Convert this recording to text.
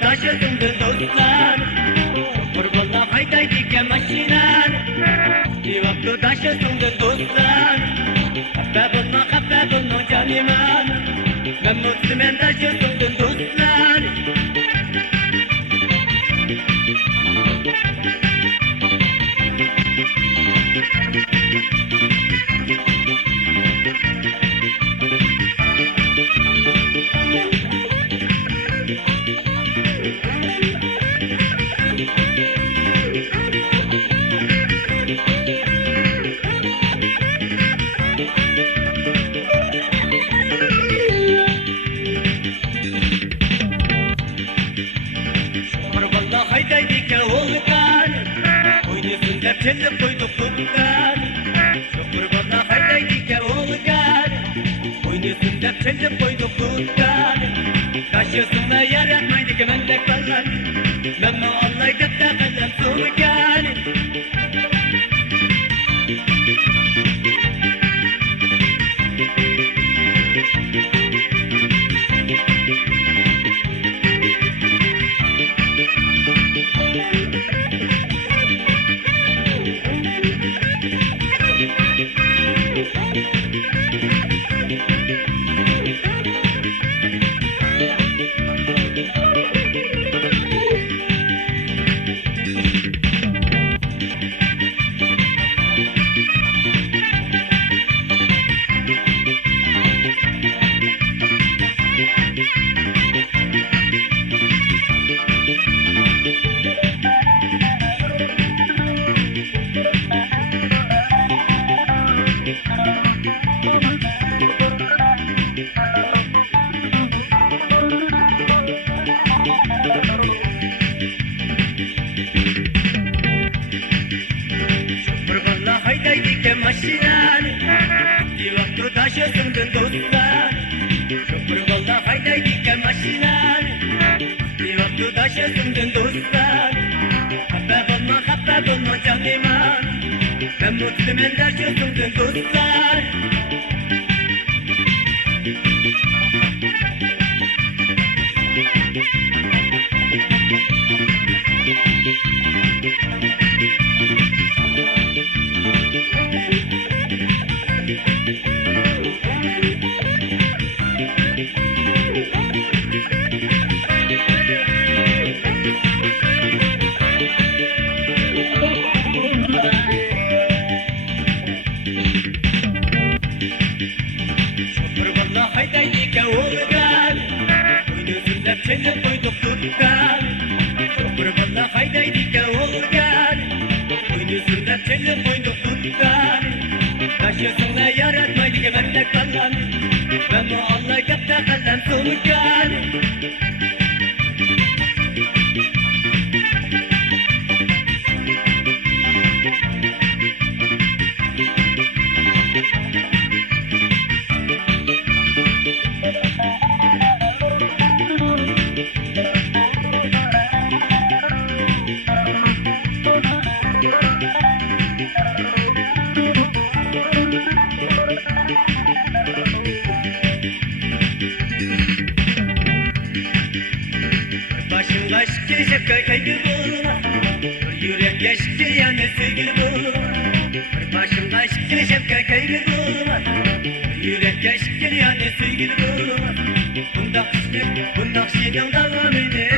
Taşısındır dostlar, kurbanla haydaydık ya maşinar. Divaklı taşısındır dostlar, happe bulma caniman. Ben Müslüman taşısındır dostlar. Haydaydık ya oğulkan, oynuyorsun tepçede koyduk tutkan. Kurbanla haydaydık ya oğulkan, oynuyorsun tepçede koyduk tutkan. Taşıyorsun da yaratmaydık bende kalan, ben mi Allah'ydık da kalan soğukan. Kurbanla haydaydık ya maşinar, divaklı taşısındır dostlar. Kurbanla haydaydık ya maşinar, divaklı taşısındır dostlar. Happe bulma caniman, ben Müslüman taşısındır dostlar. Kurbanla haydaydık ya oğulkan, oynuyorsun tepçede koyduk tutkan. Kurbanla haydaydık ya oğulkan, oynuyorsun tepçede koyduk tutkan. Taşıyorsun da yaratmaydık bende kalan, ben mi Allah'ydık da kalan soğukan. Başım aşkı şefkat kaygı bulma, yürek yaşkı yani sevgili bulma. Başım aşkı şefkat kaygı bulma, yürek yaşkı yani sevgili bulma. Bundak şiyan devam eder.